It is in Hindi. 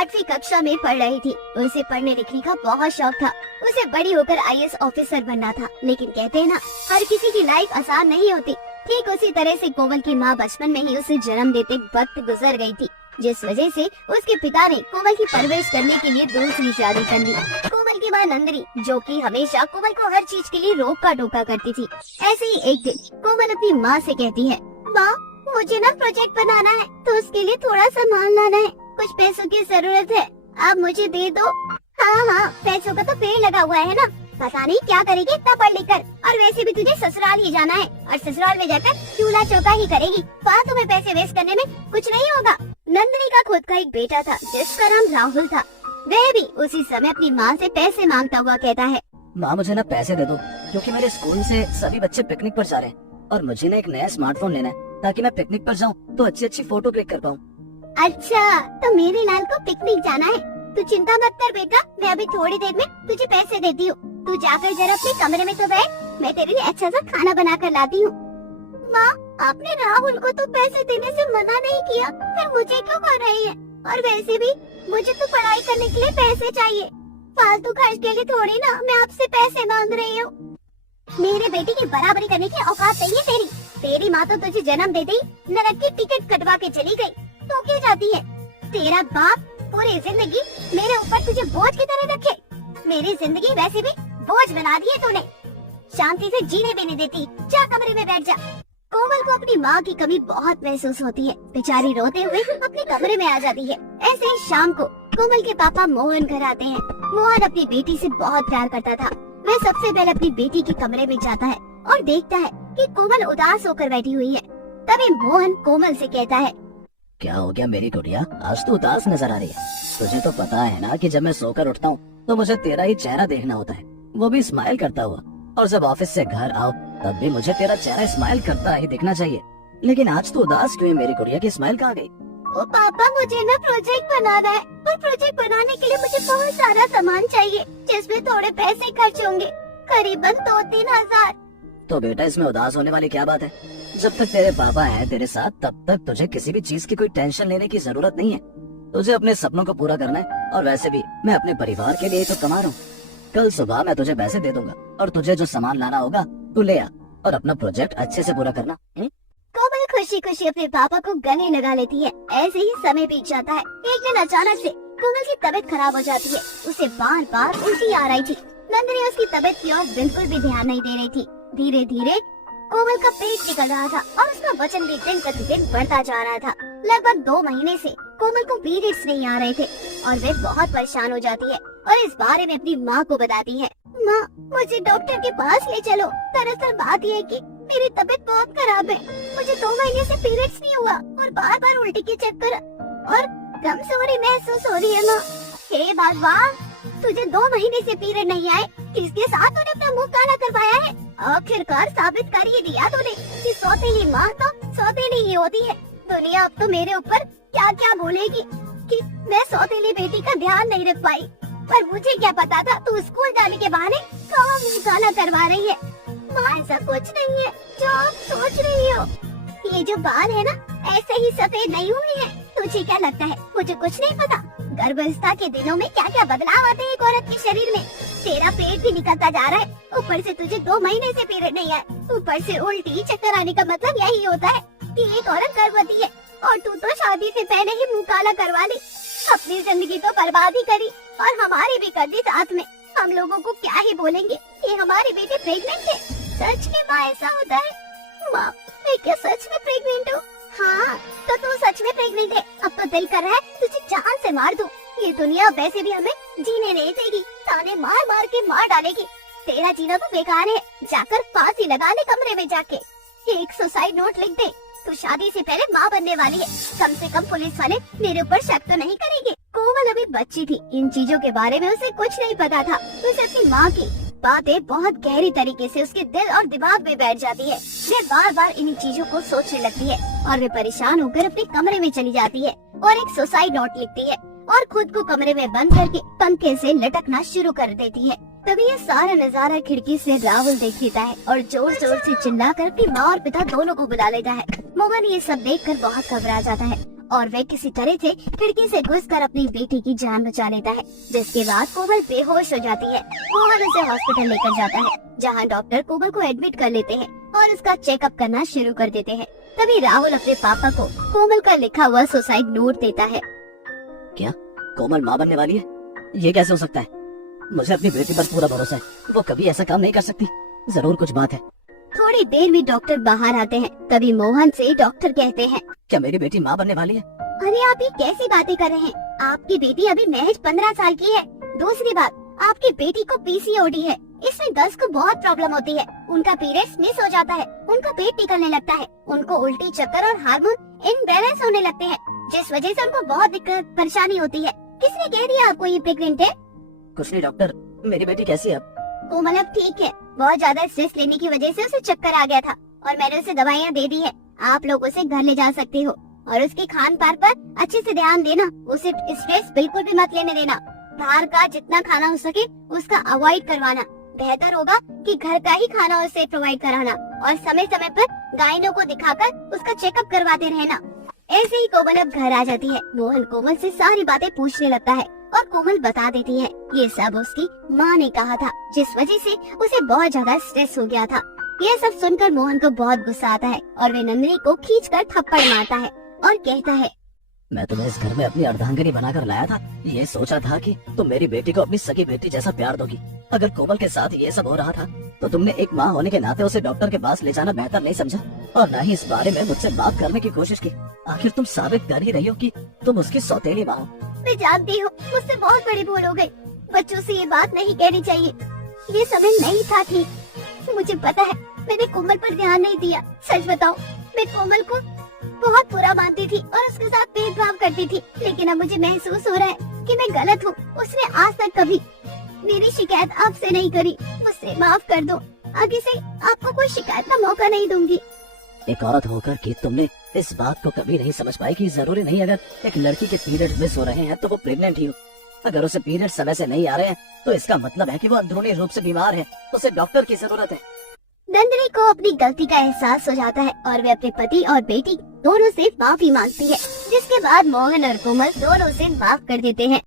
8वीं कक्षा में पढ़ रही थी। उसे पढ़ने लिखने का बहुत शौक था। उसे बड़ी होकर आईएएस ऑफिसर बनना था। लेकिन कहते हैं ना, हर किसी की लाइफ आसान नहीं होती। ठीक उसी तरह से कोमल की माँ बचपन में ही उसे जन्म देते वक्त गुजर गई थी, जिस वजह से उसके पिता ने कोमल की परवरिश करने के लिए दूसरी शादी कर ली। कोमल की माँ नंदिनी, जो कि हमेशा कोमल को हर चीज के लिए रोका टोका करती थी, ऐसे ही एक दिन कोमल अपनी माँ से कहती है, माँ मुझे ना प्रोजेक्ट बनाना है, तो उसके लिए थोड़ा सामान लाना है, कुछ पैसों की जरूरत है, आप मुझे दे दो। हाँ, पैसों का तो पेड़ लगा हुआ है ना, पता नहीं क्या करेगी इतना पढ़ लिख कर, और वैसे भी तुझे ससुराल ही जाना है, और ससुराल में जाकर चूल्हा चौका ही करेगी, फालतू में पैसे वेस्ट करने में कुछ नहीं होगा। नंदिनी का खुद का एक बेटा था जिसका नाम राहुल था। वह भी उसी समय अपनी माँ से पैसे मांगता हुआ कहता है, माँ मुझे ना पैसे दे दो, क्योंकि मेरे स्कूल से सभी बच्चे पिकनिक पर जा रहे हैं और मुझे ना एक नया स्मार्टफोन लेना है, ताकि मैं पिकनिक पर जाऊँ तो अच्छी अच्छी फोटो क्लिक कर पाऊँ। अच्छा, तो मेरे लाल को पिकनिक जाना है, तू चिंता मत कर बेटा, मैं अभी थोड़ी देर में तुझे पैसे देती हूँ, तू जाकर जरा अपने कमरे में तो बैठ, मैं तेरे लिए अच्छा सा खाना बना कर लाती हूँ। माँ, आपने राहुल को तो पैसे देने से मना नहीं किया, फिर मुझे क्यों कर रही है? और वैसे भी मुझे तो पढ़ाई करने के लिए पैसे चाहिए, फालतू खर्च के लिए थोड़ी ना मैं आपसे पैसे मांग रही हूँ। मेरे बेटे की बराबरी करने की औकात नहीं है तेरी। तेरी माँ तो तुझे जन्म देते ही नरक की टिकट कटवा के चली गई, तो क्या जाती है? तेरा बाप पूरी जिंदगी मेरे ऊपर तुझे बोझ की तरह रखे, मेरी जिंदगी वैसे भी बोझ बना दी है तूने, शांति से जीने भी नहीं देती, जा कमरे में बैठ जा। कोमल को अपनी माँ की कमी बहुत महसूस होती है, बेचारी रोते हुए अपने कमरे में आ जाती है। ऐसे ही शाम को कोमल के पापा मोहन घर आते हैं। मोहन अपनी बेटी से बहुत प्यार करता था। वह सबसे पहले अपनी बेटी के कमरे में जाता है और देखता है कि कोमल उदास होकर बैठी हुई है। तभी मोहन कोमल से कहता है, क्या हो गया मेरी गुड़िया, आज तो उदास नजर आ रही है। तुझे तो पता है ना कि जब मैं सोकर उठता हूँ तो मुझे तेरा ही चेहरा देखना होता है, वो भी स्माइल करता हुआ, और जब ऑफिस से घर आओ तब भी मुझे तेरा चेहरा स्माइल करता ही दिखना चाहिए। लेकिन आज तो उदास क्यों है मेरी गुड़िया की स्माइल कहाँ गई? ओ पापा, मुझे ना प्रोजेक्ट बनाना है, और प्रोजेक्ट बनाने के लिए मुझे बहुत सारा सामान चाहिए, जिसमें थोड़े पैसे खर्च होंगे, करीबन 2-3 हजार। तो बेटा इसमें उदास होने वाली क्या बात है? जब तक तेरे पापा हैं तेरे साथ, तब तक तुझे किसी भी चीज की कोई टेंशन लेने की जरूरत नहीं है। तुझे अपने सपनों को पूरा करना है, और वैसे भी मैं अपने परिवार के लिए तो कमा रहा हूँ। कल सुबह मैं तुझे पैसे दे दूंगा, और तुझे जो सामान लाना होगा तू ले आ, और अपना प्रोजेक्ट अच्छे से पूरा करना। कोमल खुशी खुशी अपने पापा को गले लगा लेती है। ऐसे ही समय बीत जाता है। एक दिन अचानक से कोमल की तबीयत खराब हो जाती है। उसे बार बार उल्टी आ रही थी। नंदिनी उसकी तबीयत की ओर बिल्कुल भी ध्यान नहीं दे रही थी। धीरे धीरे कोमल का पेट निकल रहा था और उसका वजन भी दिन प्रतिदिन बढ़ता जा रहा था। लगभग 2 महीने से कोमल को पीरियड्स नहीं आ रहे थे और वे बहुत परेशान हो जाती है और इस बारे में अपनी माँ को बताती है। माँ, मुझे डॉक्टर के पास ले चलो। दरअसल बात यह है कि मेरी तबीयत बहुत खराब है। मुझे 2 महीने से पीरियड्स नहीं हुआ और बार बार उल्टी के चक्कर और कमजोरी महसूस हो रही है। माँ, हे भगवान, तुझे 2 महीने से पीरियड नहीं आए, किसके साथ तूने अपना मुंह काला करवाया है? आखिरकार साबित कर ही दिया तूने कि सौतेली माँ तो सौतेली ही होती है। दुनिया अब तो मेरे ऊपर क्या क्या बोलेगी कि मैं सौतेली बेटी का ध्यान नहीं रख पाई, पर मुझे क्या पता था तू स्कूल जाने के बहाने कहाँ मुंह काला करवा रही है। माँ, ऐसा कुछ नहीं है जो आप सोच रही हो। ये जो बाल है ना, ऐसे ही सफेद नहीं हुए हैं। तुझे क्या लगता है मुझे कुछ नहीं पता? गर्भावस्था के दिनों में क्या क्या बदलाव आते हैं एक औरत के शरीर में। तेरा पेट भी निकलता जा रहा है, ऊपर से तुझे 2 महीने से पीरियड नहीं आए, ऊपर से उल्टी चक्कर आने का मतलब यही होता है कि एक औरत गर्भवती है और तू तो शादी से पहले ही मुंह काला करवा ली। अपनी जिंदगी तो बर्बाद ही करी और हमारी भी कर दी साथ में। हम लोगों को क्या ही बोलेंगे कि हमारी बेटी प्रेग्नेंट है। सच में माँ, ऐसा होता है? माँ, मैं क्या सच में प्रेग्नेंट हूँ? हाँ, तो तू सच में प्रेग्नेंट है। अब तो दिल कर रहा है तुझे जान से मार दूं। ये दुनिया वैसे भी हमें जीने नहीं देगी, ताने मार मार के मार डालेगी। तेरा जीना तो बेकार है, जाकर फांसी लगा ले कमरे में जाके। एक सुसाइड नोट लिख दे। तू शादी से पहले माँ बनने वाली है, कम से कम पुलिस वाले मेरे ऊपर शक तो नहीं करेंगे। कोमल अभी बच्ची थी, इन चीजों के बारे में उसे कुछ नहीं पता था। उसे अपनी माँ की बातें बहुत गहरी तरीके से उसके दिल और दिमाग में बैठ जाती है। वे बार बार इन चीजों को सोचने लगती है और वे परेशान होकर अपने कमरे में चली जाती है और एक सुसाइड नोट लिखती है और खुद को कमरे में बंद करके पंखे से लटकना शुरू कर देती है। तभी ये सारा नजारा खिड़की से राहुल देख लेता है और जोर जोर से चिल्लाकर अपनी माँ और पिता दोनों को बुला लेता है। मोहन ये सब देखकर बहुत घबरा जाता है और वह किसी तरह से खिड़की से घुसकर अपनी बेटी की जान बचा लेता है, जिसके बाद कोमल बेहोश हो जाती है। मोहन उसे हॉस्पिटल लेकर जाता है, जहाँ डॉक्टर कोमल को एडमिट कर लेते हैं और उसका चेकअप करना शुरू कर देते हैं। तभी राहुल अपने पापा को कोमल का लिखा हुआ सुसाइड नोट देता है। क्या कोमल माँ बनने वाली है? ये कैसे हो सकता है? मुझे अपनी बेटी पर पूरा भरोसा है, वो कभी ऐसा काम नहीं कर सकती। जरूर कुछ बात है। थोड़ी देर में डॉक्टर बाहर आते हैं। तभी मोहन से डॉक्टर कहते हैं, क्या मेरी बेटी माँ बनने वाली है? अरे आप ये कैसी बातें कर रहे हैं? आपकी बेटी अभी महज 15 साल की है। दूसरी बात, आपकी बेटी को पीसीओडी है। इसमें गर्ल्स को बहुत प्रॉब्लम होती है। उनका पीरियड्स मिस हो जाता है, उनका पेट निकलने लगता है, उनको उल्टी, चक्कर और हार्मोन इनबैलेंस होने लगते हैं, जिस वजह से उनको बहुत दिक्कत परेशानी होती है। किसने कह दिया आपको ये प्रेग्नेंट है? कुछ नहीं डॉक्टर, मेरी बेटी कैसी है अब? कोमल अब ठीक है। बहुत ज्यादा स्ट्रेस लेने की वजह से उसे चक्कर आ गया था और मैंने उसे दवाइयाँ दे दी है। आप लोग उसे घर ले जा सकते हो और उसके खान पान पर अच्छे से ध्यान देना। उसे स्ट्रेस बिल्कुल भी मत लेने देना। बाहर का जितना खाना हो सके उसका अवॉइड करवाना। बेहतर होगा कि घर का ही खाना उसे प्रोवाइड कराना और समय समय पर गाइनों को दिखाकर उसका चेकअप करवाते रहना। ऐसे ही कोमल अब घर आ जाती है। मोहन कोमल से सारी बातें पूछने लगता है और कोमल बता देती है ये सब उसकी माँ ने कहा था, जिस वजह से उसे बहुत ज्यादा स्ट्रेस हो गया था। यह सब सुनकर मोहन को बहुत गुस्सा आता है और वे नंदिनी को खींचकर थप्पड़ मारता है और कहता है, मैं तुम्हें इस घर में अपनी अर्धांगिनी बनाकर लाया था। ये सोचा था कि तुम मेरी बेटी को अपनी सगी बेटी जैसा प्यार दोगी। अगर कोमल के साथ ये सब हो रहा था तो तुमने एक माँ होने के नाते उसे डॉक्टर के पास ले जाना बेहतर नहीं समझा और न ही इस बारे में मुझसे बात करने की कोशिश की। आखिर तुम साबित कर ही रही हो कि तुम उसकी सौतेली माँ हो। मैं जानती हूँ मुझसे बहुत बड़ी भूल हो गई। बच्चों से ये बात नहीं कहनी चाहिए। ये समय नहीं था ठीक। मुझे पता है मैंने कोमल पर ध्यान नहीं दिया। सच बताओ, मैं कोमल को बहुत बुरा मानती थी और उसके साथ भेदभाव करती थी, लेकिन अब मुझे महसूस हो रहा है कि मैं गलत हूँ। उसने आज तक कभी मेरी शिकायत आपसे नहीं करी। मुझसे माफ कर दो। आगे से आपको कोई शिकायत का मौका नहीं दूंगी। एक औरत होकर कि तुमने इस बात को कभी नहीं समझ पाई कि जरूरी नहीं अगर एक लड़की के पीरियड मिस हो रहे हैं तो वो प्रेग्नेंट ही हो। अगर उसे पीरियड समय से नहीं आ रहे हैं तो इसका मतलब है कि वो अंदरूनी रूप से बीमार है। उसे डॉक्टर की जरूरत है। नंदिनी को अपनी गलती का एहसास हो जाता है और वे अपने पति और बेटी दोनों से माफी मांगती है, जिसके बाद मोहन और कोमल दोनों से माफ कर देते हैं।